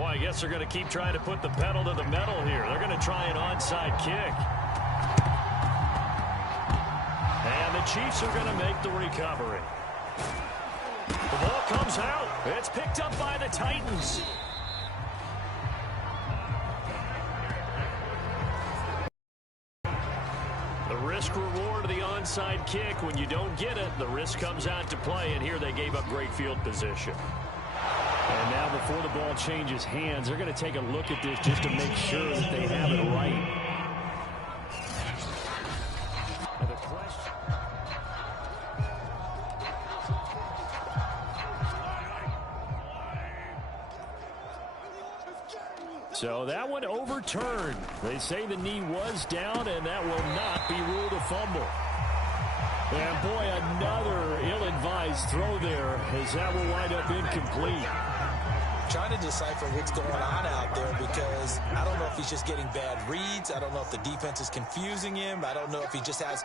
Boy, I guess they're going to keep trying to put the pedal to the metal here. They're going to try an onside kick. And the Chiefs are going to make the recovery. The ball comes out. It's picked up by the Titans. The risk reward of the onside kick. When you don't get it, the risk comes out to play, and here they gave up great field position. And now before the ball changes hands, they're going to take a look at this just to make sure that they have it right. And the question. So that one overturned. They say the knee was down, and that will not be ruled a fumble. And boy, another ill-advised throw there, as that will wind up incomplete. Trying to decipher what's going on out there, because I don't know if he's just getting bad reads. I don't know if the defense is confusing him. I don't know if he just has,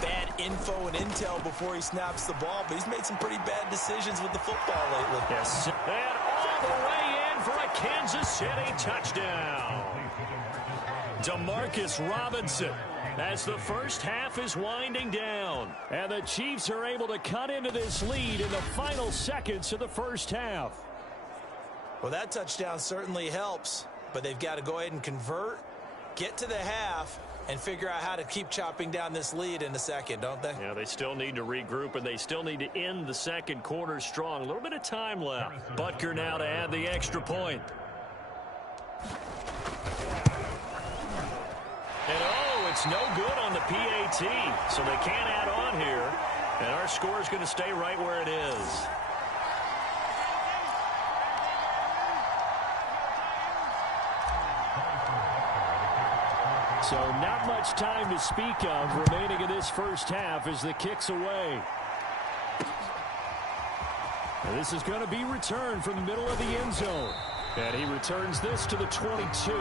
bad info and intel before he snaps the ball. But he's made some pretty bad decisions with the football lately. Yes. And all the way in for a Kansas City touchdown. Demarcus Robinson, as the first half is winding down. And the Chiefs are able to cut into this lead in the final seconds of the first half. Well, that touchdown certainly helps, but they've got to go ahead and convert, get to the half, and figure out how to keep chopping down this lead in the second, don't they? Yeah, they still need to regroup, and they still need to end the second quarter strong. A little bit of time left. Butker now to add the extra point. And it's no good on the PAT, so they can't add on here, and our score is going to stay right where it is. So not much time to speak of remaining in this first half as the kick's away. And this is going to be returned from the middle of the end zone. And he returns this to the 22.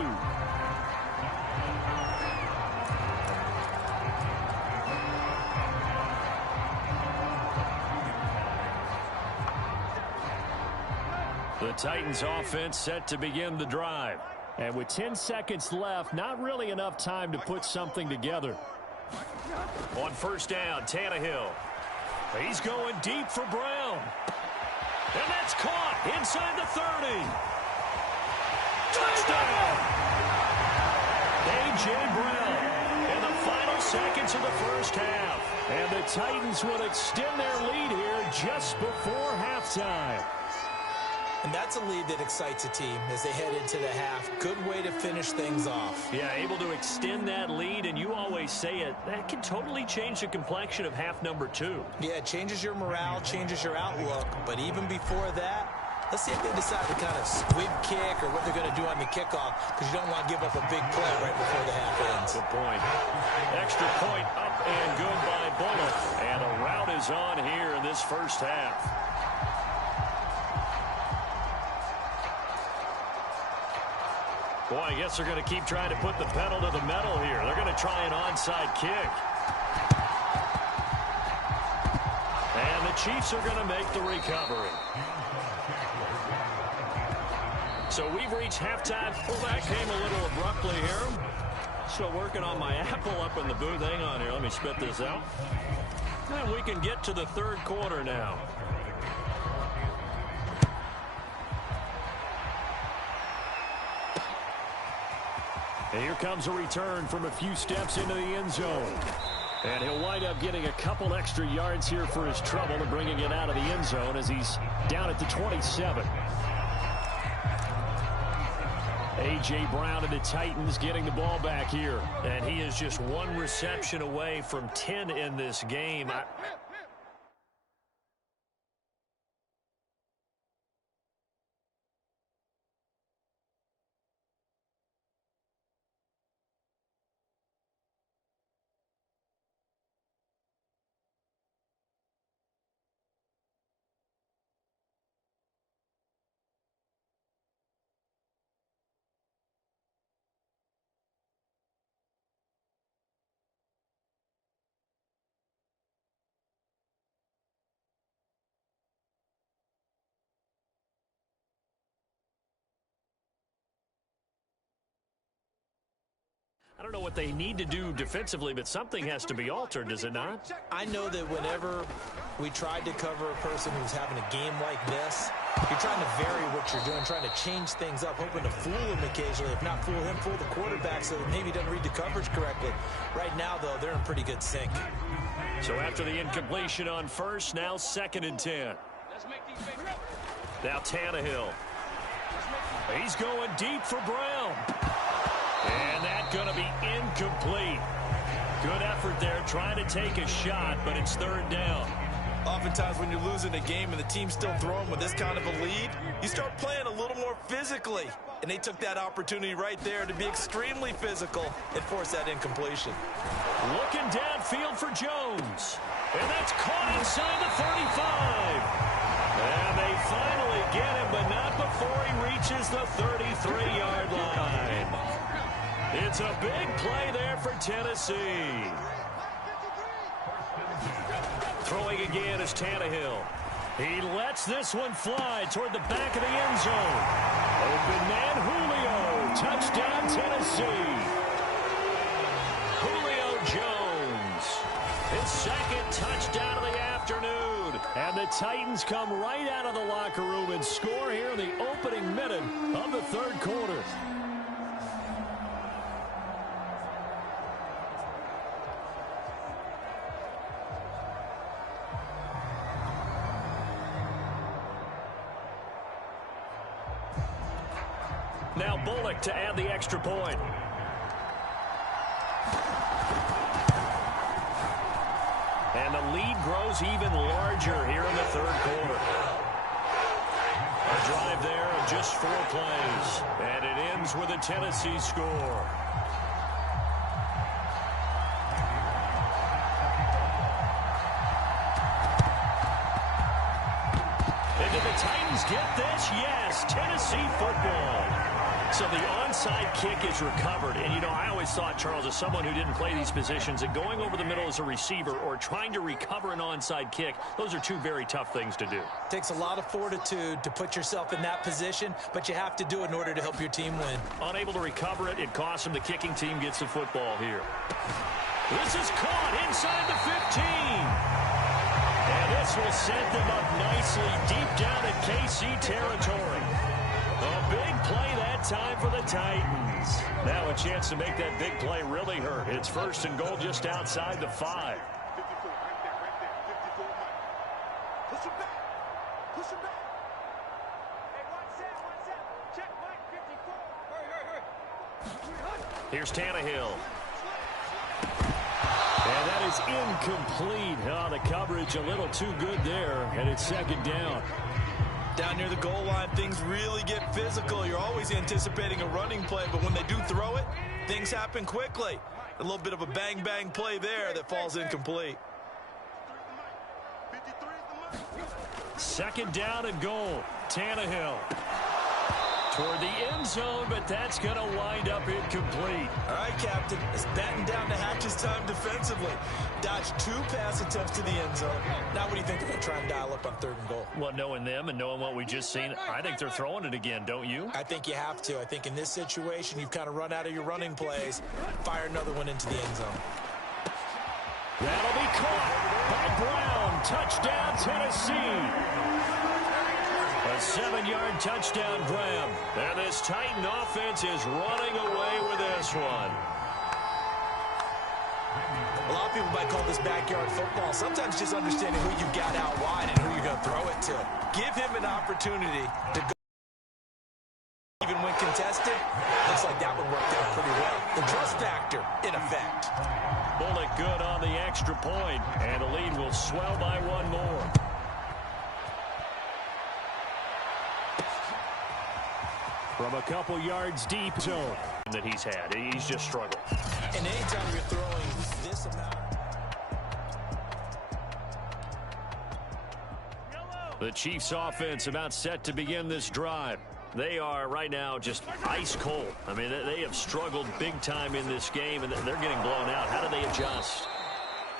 The Titans offense set to begin the drive. And with 10 seconds left, not really enough time to put something together. On first down, Tannehill. He's going deep for Brown. And that's caught inside the 30. Touchdown! A.J. Brown in the final seconds of the first half. And the Titans will extend their lead here just before halftime. And that's a lead that excites a team as they head into the half. Good way to finish things off. Yeah, able to extend that lead, and you always say it, that can totally change the complexion of half number 2. Yeah, it changes your morale, changes your outlook. But even before that, let's see if they decide to kind of squib kick or what they're going to do on the kickoff, because you don't want to give up a big play right before the half ends. Good point. Extra point up and good by Bullock. And a rout is on here in this first half. Boy, I guess they're going to keep trying to put the pedal to the metal here. They're going to try an onside kick. And the Chiefs are going to make the recovery. So we've reached halftime. Well, that came a little abruptly here. Still working on my apple up in the booth. Hang on here. Let me spit this out. And we can get to the third quarter now. And here comes a return from a few steps into the end zone. And he'll wind up getting a couple extra yards here for his trouble and bringing it out of the end zone as he's down at the 27. A.J. Brown and the Titans getting the ball back here. And he is just one reception away from 10 in this game. I don't know what they need to do defensively, but something has to be altered, does it not? I know that whenever we tried to cover a person who's having a game like this, you're trying to vary what you're doing, trying to change things up, hoping to fool him occasionally. If not fool him, fool the quarterback so that maybe he doesn't read the coverage correctly. Right now, though, they're in pretty good sync. So after the incompletion on first, now 2nd and 10. Now Tannehill. He's going deep for Brown. And that's going to be incomplete. Good effort there trying to take a shot, but it's 3rd down. Oftentimes when you're losing a game and the team's still throwing with this kind of a lead, you start playing a little more physically. And they took that opportunity right there to be extremely physical and force that incompletion. Looking downfield for Jones. And that's caught inside the 35. And they finally get him, but not before he reaches the 33-yard line. It's a big play there for Tennessee. Throwing again is Tannehill. He lets this one fly toward the back of the end zone. Open man Julio. Touchdown Tennessee. Julio Jones. His 2nd touchdown of the afternoon. And the Titans come right out of the locker room and score here in the opening minute of the 3rd quarter. Now Bullock to add the extra point. And the lead grows even larger here in the 3rd quarter. A drive there of just 4 plays. And it ends with a Tennessee score. And did the Titans get this? Yes, Tennessee football. So the onside kick is recovered. And, you know, I always thought, Charles, as someone who didn't play these positions, that going over the middle as a receiver or trying to recover an onside kick, those are 2 very tough things to do. Takes a lot of fortitude to put yourself in that position, but you have to do it in order to help your team win. Unable to recover it, it costs him. The kicking team gets the football here. This is caught inside the 15. And this will set them up nicely deep down at KC territory. A big play that time for the Titans. Now a chance to make that big play really hurt. It's 1st and goal just outside the 5. Here's Tannehill. And that is incomplete. Oh, the coverage a little too good there, and it's 2nd down. Down near the goal line, things really get physical. You're always anticipating a running play, but when they do throw it, things happen quickly. A little bit of a bang-bang play there that falls incomplete. 2nd down and goal. Tannehill toward the end zone, but that's going to wind up incomplete. All right, Captain. It's batting down the hatches time defensively. Dodged 2 pass attempts to the end zone. Now what do you think they're going to try and dial up on 3rd and goal? Well, knowing them and knowing what we just seen, I think they're throwing it again, don't you? I think you have to. I think in this situation, you've kind of run out of your running plays. Fire another one into the end zone. That'll be caught by Brown. Touchdown, Tennessee. A 7-yard touchdown grab. And this Titan offense is running away with this one. A lot of people might call this backyard football. Sometimes just understanding who you've got out wide and who you're going to throw it to. Give him an opportunity to go. Even when contested, looks like that one worked out pretty well. The trust factor in effect. Bullock good on the extra point, and the lead will swell by 1 more. From a couple yards deep zone that he's had. He's just struggled. And anytime you're throwing this amount. The Chiefs offense about set to begin this drive. They are right now just ice cold. I mean, they have struggled big time in this game, and they're getting blown out. How do they adjust?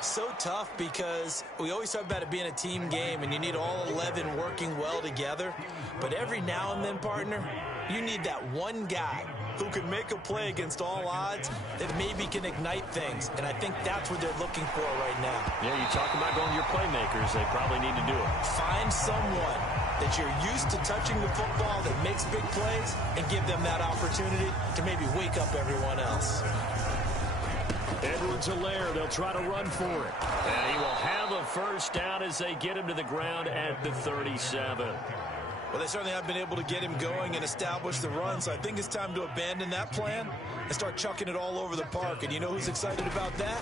So tough because we always talk about it being a team game, and you need all 11 working well together. But every now and then, partner, You need that one guy who can make a play against all odds that maybe can ignite things. And I think that's what they're looking for right now. Yeah, you talk about going to your playmakers. They probably need to do it. Find someone that you're used to touching the football that makes big plays and give them that opportunity to maybe wake up everyone else. Edwards-Helaire, they'll try to run for it. And he will have a first down as they get him to the ground at the 37. Well, they certainly have been able to get him going and establish the run, so I think it's time to abandon that plan and start chucking it all over the park. And you know who's excited about that?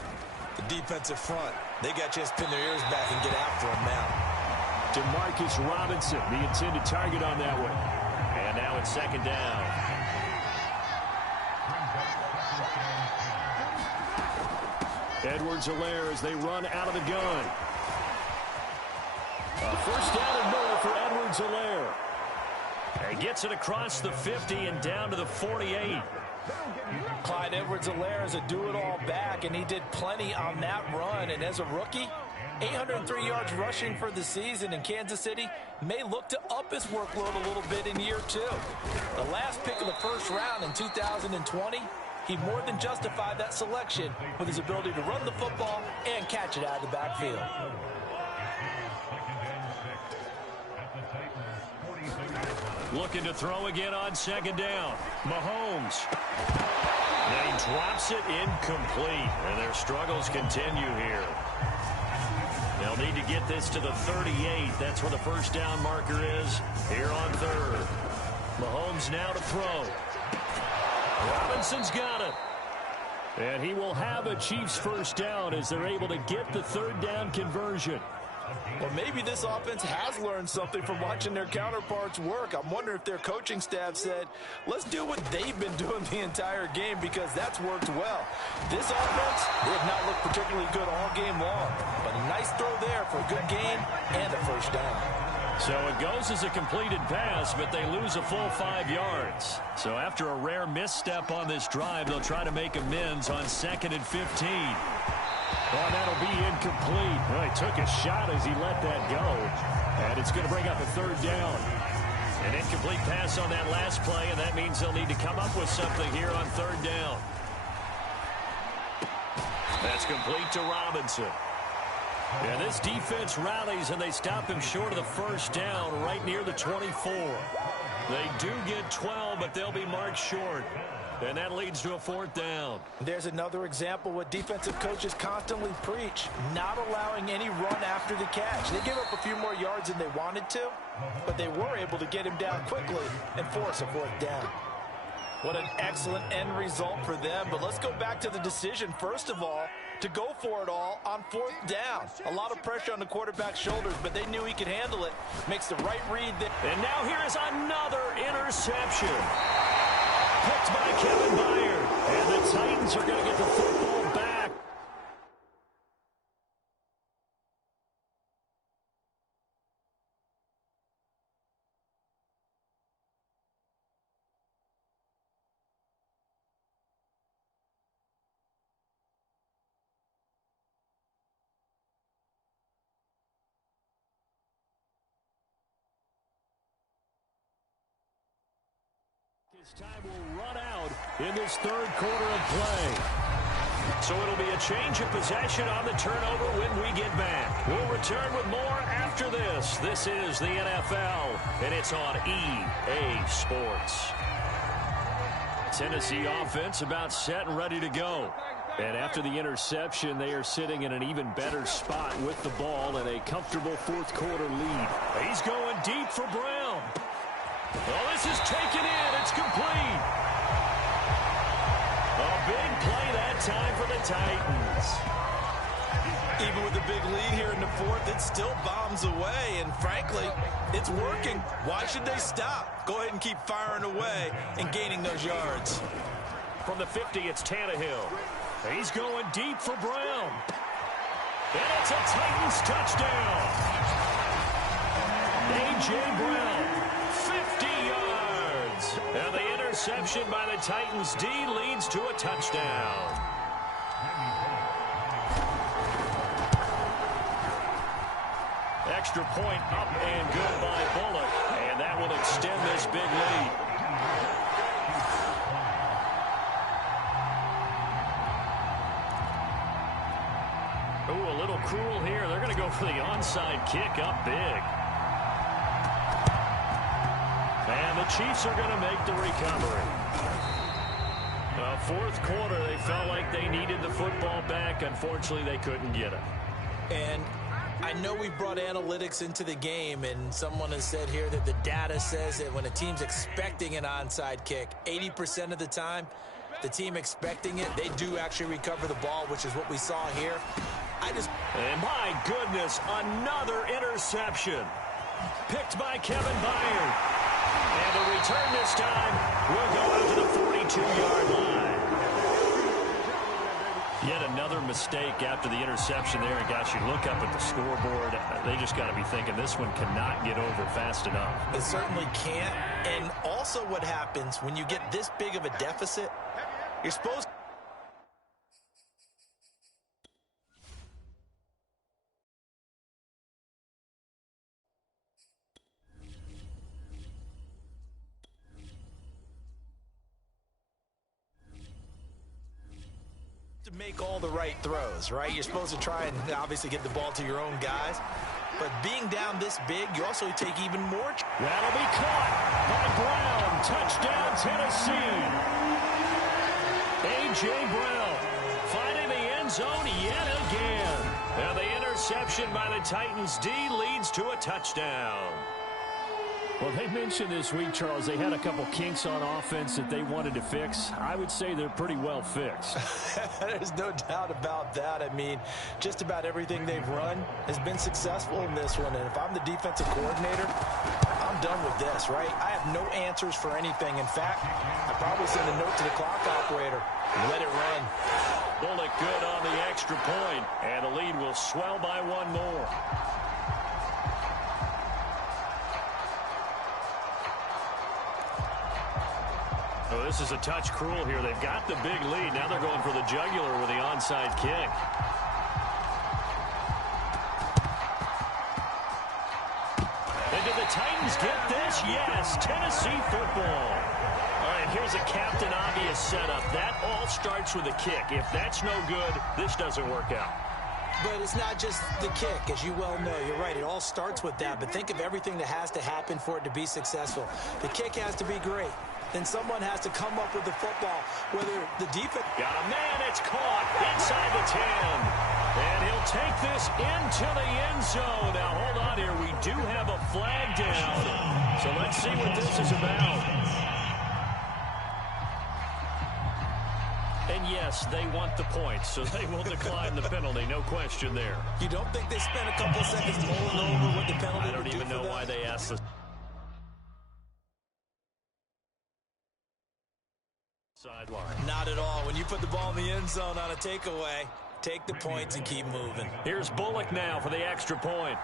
The defensive front. They got a chance to pin their ears back and get after him now. Demarcus Robinson, the intended target on that one. And now it's second down. Edwards-Helaire as they run out of the gun. A first down and more for Edwards-Helaire. And gets it across the 50 and down to the 48. Clyde Edwards-Helaire is a do-it-all back, and he did plenty on that run. And as a rookie, 803 yards rushing for the season, and Kansas City may look to up his workload a little bit in year 2. The last pick of the first round in 2020, he more than justified that selection with his ability to run the football and catch it out of the backfield. Looking to throw again on second down. Mahomes. And he drops it incomplete. And their struggles continue here. They'll need to get this to the 38. That's where the first down marker is here on third. Mahomes now to throw. Robinson's got it. And he will have a Chiefs first down as they're able to get the third down conversion. Well, maybe this offense has learned something from watching their counterparts work. I'm wondering if their coaching staff said, let's do what they've been doing the entire game, because that's worked well. This offense, they have not looked particularly good all game long. But a nice throw there for a good game and a first down. So it goes as a completed pass, but they lose a full 5 yards. So after a rare misstep on this drive, they'll try to make amends on 2nd and 15. Oh, that'll be incomplete. Well, he took a shot as he let that go. And it's going to bring up a third down. An incomplete pass on that last play, and that means they'll need to come up with something here on third down. That's complete to Robinson. And this defense rallies, and they stop him short of the first down right near the 24. They do get 12, but they'll be marked short. And that leads to a fourth down. There's another example what defensive coaches constantly preach, not allowing any run after the catch. They give up a few more yards than they wanted to, but they were able to get him down quickly and force a fourth down. What an excellent end result for them. But let's go back to the decision, first of all, to go for it all on fourth down. A lot of pressure on the quarterback's shoulders, but they knew he could handle it. Makes the right read there. And now here is another interception. Picked by Kevin Byard. And the Titans are going to get the football back. This time will run out in this third quarter of play. So it'll be a change of possession on the turnover when we get back. We'll return with more after this. This is the NFL, and it's on EA Sports. Tennessee offense about set and ready to go. And after the interception, they are sitting in an even better spot with the ball and a comfortable fourth quarter lead. He's going deep for Brown. Well, this is taken in. It's complete. A big play that time for the Titans. Even with the big lead here in the fourth, it still bombs away. And frankly, it's working. Why should they stop? Go ahead and keep firing away and gaining those yards. From the 50, it's Tannehill. He's going deep for Brown. And it's a Titans touchdown. A.J. Brown. 50 yards. And the interception by the Titans D leads to a touchdown. Extra point up and good by Bullock. And that will extend this big lead. Ooh, a little cruel here. They're going to go for the onside kick up big. And the Chiefs are going to make the recovery. Fourth quarter, they felt like they needed the football back. Unfortunately, they couldn't get it. And I know we brought analytics into the game, and someone has said here that the data says that when a team's expecting an onside kick, 80% of the time, the team expecting it, they do actually recover the ball, which is what we saw here. And my goodness, another interception. Picked by Kevin Byard. And the return this time will go out to the 42-yard line. Yet another mistake after the interception there. And gosh, you look up at the scoreboard, they just got to be thinking this one cannot get over fast enough. It certainly can't. And also what happens when you get this big of a deficit, you're supposed to make all the right throws, right? You're supposed to try and obviously get the ball to your own guys. But being down this big, you also take even more. That'll be caught by Brown. Touchdown, Tennessee. A.J. Brown finding the end zone yet again. And the interception by the Titans D leads to a touchdown. Well, they mentioned this week, Charles, they had a couple kinks on offense that they wanted to fix. I would say they're pretty well fixed. There's no doubt about that. I mean, just about everything they've run has been successful in this one. And if I'm the defensive coordinator, I'm done with this, right? I have no answers for anything. In fact, I probably send a note to the clock operator. Let it run. Bullock good on the extra point, and the lead will swell by one more. Oh, this is a touch cruel here. They've got the big lead. Now they're going for the jugular with the onside kick. And did the Titans get this? Yes, Tennessee football. All right, here's a Captain Obvious setup. That all starts with a kick. If that's no good, this doesn't work out. But it's not just the kick, as you well know. You're right, it all starts with that. But think of everything that has to happen for it to be successful. The kick has to be great. Then someone has to come up with the football, whether the defense... Got a man, it's caught inside the 10. And he'll take this into the end zone. Now, hold on here. We do have a flag down. So let's see what this is about. And yes, they want the points, so they will decline the penalty. No question there. You don't think they spent a couple seconds mulling over what the penalty I don't even know why they asked this. Sideline. Not at all. When you put the ball in the end zone on a takeaway, take the points and keep moving. Here's Bullock now for the extra point.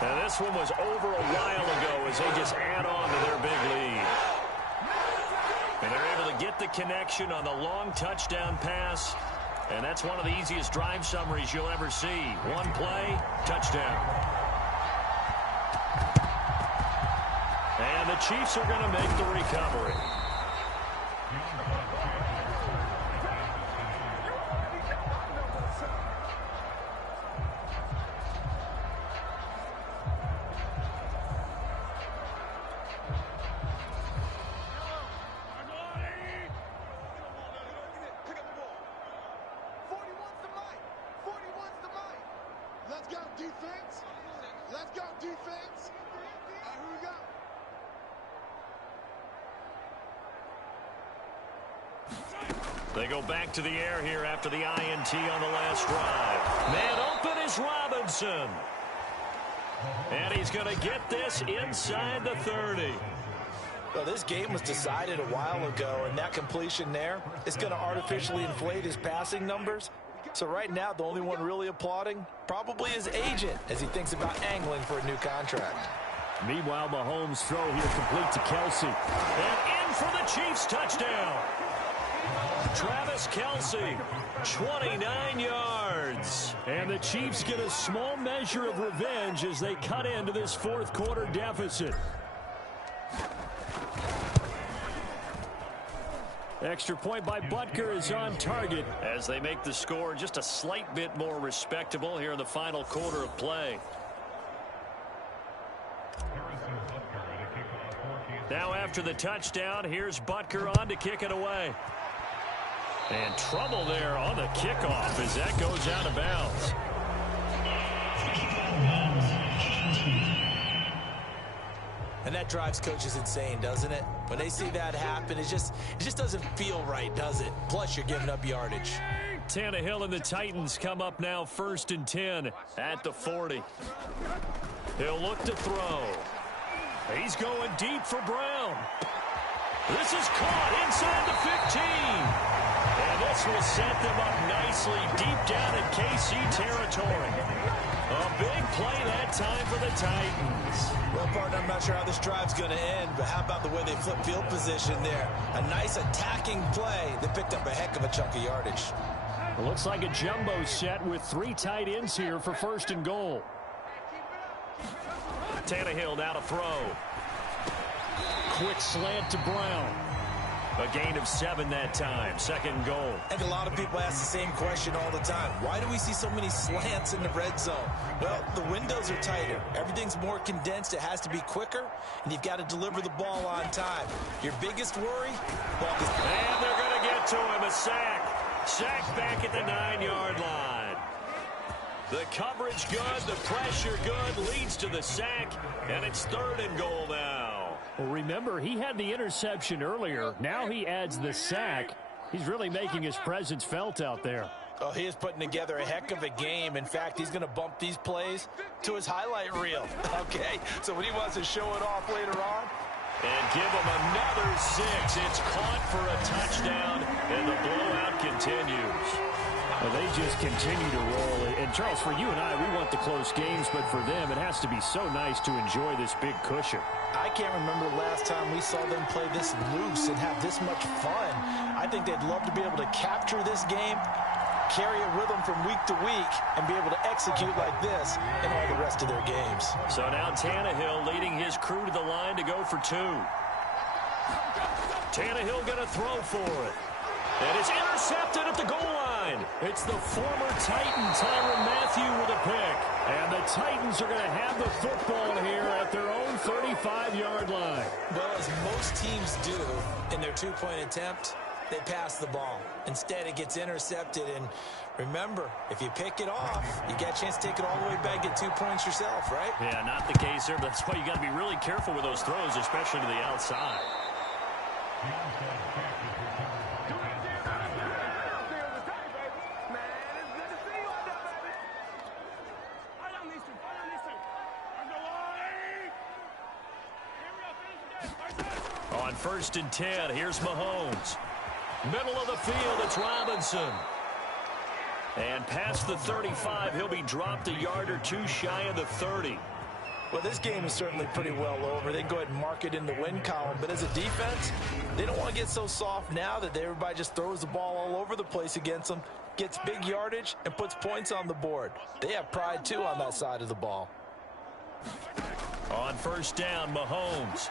Now this one was over a while ago as they just add on to their big lead. And they're able to get the connection on the long touchdown pass. And that's one of the easiest drive summaries you'll ever see. One play, touchdown. And the Chiefs are going to make the recovery. Let's go, defense. Let's go, defense. Here we go. They go back to the air here after the INT on the last drive. Man open is Robinson. And he's going to get this inside the 30. Well, this game was decided a while ago, and that completion there is going to artificially inflate his passing numbers. So right now, the only one really applauding probably his agent as he thinks about angling for a new contract. Meanwhile, Mahomes' throw here complete to Kelsey. And in for the Chiefs touchdown. Travis Kelce, 29 yards. And the Chiefs get a small measure of revenge as they cut into this fourth quarter deficit. Extra point by Butker is on target as they make the score just a slight bit more respectable here in the final quarter of play. Now after the touchdown, here's Butker on to kick it away. And trouble there on the kickoff as that goes out of bounds. And that drives coaches insane, doesn't it? When they see that happen, it just doesn't feel right, does it? Plus, you're giving up yardage. Tannehill and the Titans come up now 1st and 10 at the 40. He'll look to throw. He's going deep for Brown. This is caught inside the 15. And this will set them up nicely deep down in KC territory. A big play that time for the Titans. Well, partner, I'm not sure how this drive's going to end, but how about the way they flip field position there? A nice attacking play that picked up a heck of a chunk of yardage. It looks like a jumbo set with 3 tight ends here for 1st and goal. Tannehill now to throw. Quick slant to Brown. A gain of 7 that time. 2nd and goal. I think a lot of people ask the same question all the time. Why do we see so many slants in the red zone? Well, the windows are tighter. Everything's more condensed. It has to be quicker, and you've got to deliver the ball on time. Your biggest worry? And they're going to get to him. A sack. Sack back at the 9-yard line. The coverage good. The pressure good. Leads to the sack, and it's 3rd and goal now. Well, remember, he had the interception earlier. Now he adds the sack. He's really making his presence felt out there. Oh, he is putting together a heck of a game. In fact, he's going to bump these plays to his highlight reel. Okay, so when he wants to show it off later on. And give him another 6. It's caught for a touchdown, and the blowout continues. Well, they just continue to roll. And, Charles, for you and I, we want the close games, but for them, it has to be so nice to enjoy this big cushion. I can't remember the last time we saw them play this loose and have this much fun. I think they'd love to be able to capture this game, carry it with them from week to week, and be able to execute like this in all the rest of their games. So now Tannehill leading his crew to the line to go for 2. Tannehill going to throw for it. And it's intercepted at the goal line. It's the former Titan, Tyrann Mathieu, with a pick. And the Titans are going to have the football here at their own 35-yard line. Well, as most teams do in their 2-point attempt, they pass the ball. Instead, it gets intercepted. And remember, if you pick it off, you get a chance to take it all the way back, get 2 points yourself, right? Yeah, not the case there. But that's why you got to be really careful with those throws, especially to the outside. On 1st and 10, here's Mahomes. Middle of the field, it's Robinson. And past the 35, he'll be dropped a yard or 2 shy of the 30. Well, this game is certainly pretty well over. They can go ahead and mark it in the win column. But as a defense, they don't want to get so soft now that everybody just throws the ball all over the place against them, gets big yardage, and puts points on the board. They have pride, too, on that side of the ball. On 1st down, Mahomes.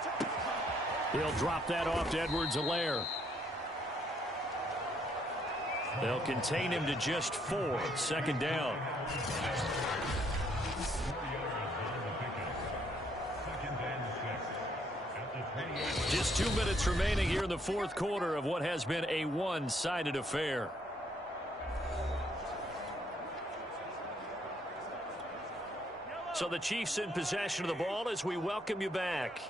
He'll drop that off to Edwards-Helaire. They'll contain him to just 4. 2nd down. Just 2 minutes remaining here in the fourth quarter of what has been a one-sided affair. So the Chiefs in possession of the ball as we welcome you back.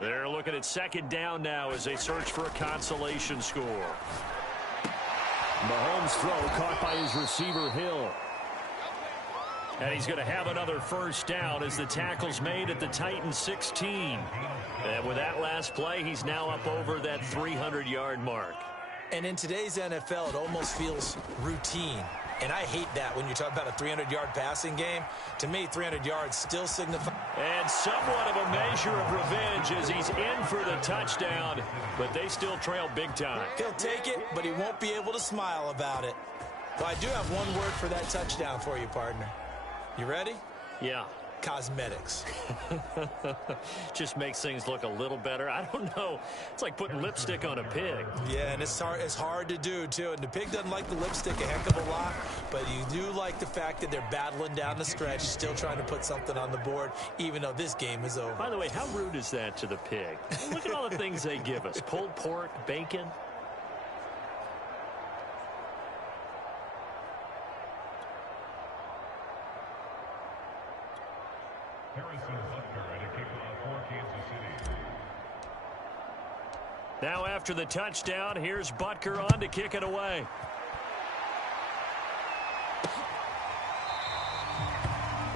They're looking at 2nd down now as they search for a consolation score. Mahomes' throw caught by his receiver, Hill. And he's going to have another 1st down as the tackle's made at the Titans 16. And with that last play, he's now up over that 300-yard mark. And in today's NFL, it almost feels routine. And I hate that when you're talking about a 300-yard passing game. To me, 300 yards still signifies. And somewhat of a measure of revenge as he's in for the touchdown, but they still trail big time. He'll take it, but he won't be able to smile about it. Well, I do have one word for that touchdown for you, partner. You ready? Yeah. Cosmetics. Just makes things look a little better. I don't know. It's like putting lipstick on a pig. Yeah, and it's hard to do, too. And the pig doesn't like the lipstick a heck of a lot, but you do like the fact that they're battling down the stretch, still trying to put something on the board, even though this game is over. By the way, how rude is that to the pig? Look at all the things they give us. Pulled pork, bacon. Now after the touchdown, here's Butker on to kick it away.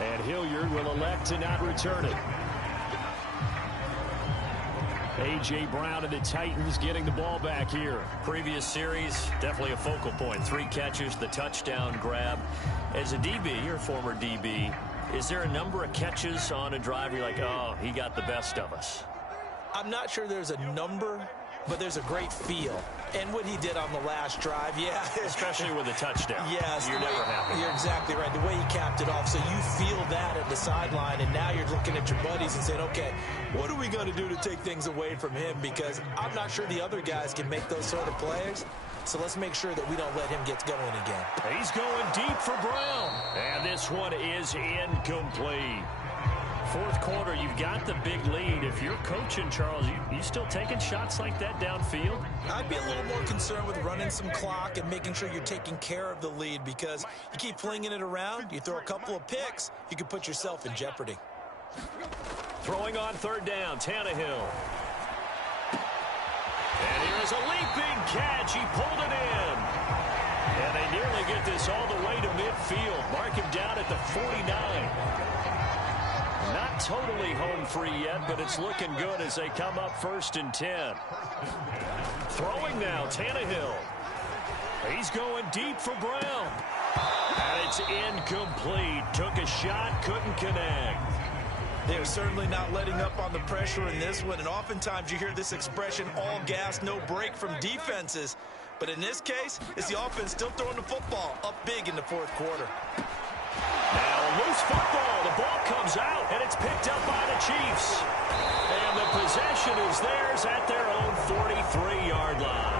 And Hilliard will elect to not return it. A.J. Brown and the Titans getting the ball back here. Previous series, definitely a focal point. 3 catches, the touchdown grab. As a DB, your former DB, is there a number of catches on a drive where you're like, oh, he got the best of us? I'm not sure there's a number, but there's a great feel. And what he did on the last drive, yeah. Especially with a touchdown. Yes. You're never happy. You're exactly right. The way he capped it off, so you feel that at the sideline, and now you're looking at your buddies and saying, okay, what are we going to do to take things away from him? Because I'm not sure the other guys can make those sort of plays. So let's make sure that we don't let him get going again. He's going deep for Brown. And this one is incomplete. Fourth quarter, you've got the big lead. If you're coaching, Charles, you still taking shots like that downfield? I'd be a little more concerned with running some clock and making sure you're taking care of the lead, because you keep flinging it around, you throw a couple of picks, you can put yourself in jeopardy. Throwing on third down, Tannehill. And here's a leaping catch. He pulled it in. And they nearly get this all the way to midfield. Mark him down at the 49. Not totally home free yet, but it's looking good as they come up 1st and 10. Throwing now, Tannehill. He's going deep for Brown. And it's incomplete. Took a shot, couldn't connect. They're certainly not letting up on the pressure in this one, and oftentimes you hear this expression, all gas, no break, from defenses. But in this case, it's the offense still throwing the football up big in the fourth quarter. Now a loose football. The ball comes out, and it's picked up by the Chiefs. And the possession is theirs at their own 43-yard line.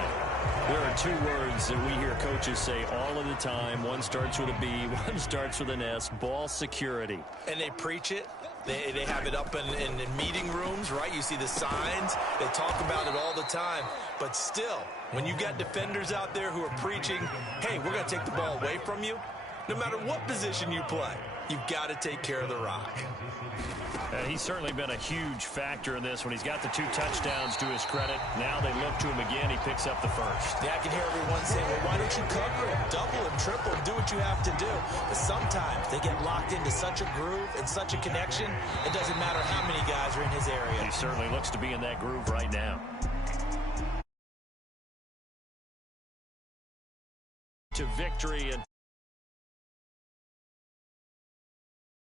There are 2 words that we hear coaches say all of the time. One starts with a B, one starts with an S, ball security. And they preach it. They have it up in meeting rooms, right? You see the signs. They talk about it all the time. But still, when you got defenders out there who are preaching, hey, we're going to take the ball away from you, no matter what position you play, you've got to take care of the rock. He's certainly been a huge factor in this when he's got the 2 touchdowns to his credit. Now they look to him again. He picks up the first. Yeah, I can hear everyone saying, well, why don't you cover him, double him, triple him, do what you have to do. But sometimes they get locked into such a groove and such a connection, it doesn't matter how many guys are in his area. He certainly looks to be in that groove right now. To victory and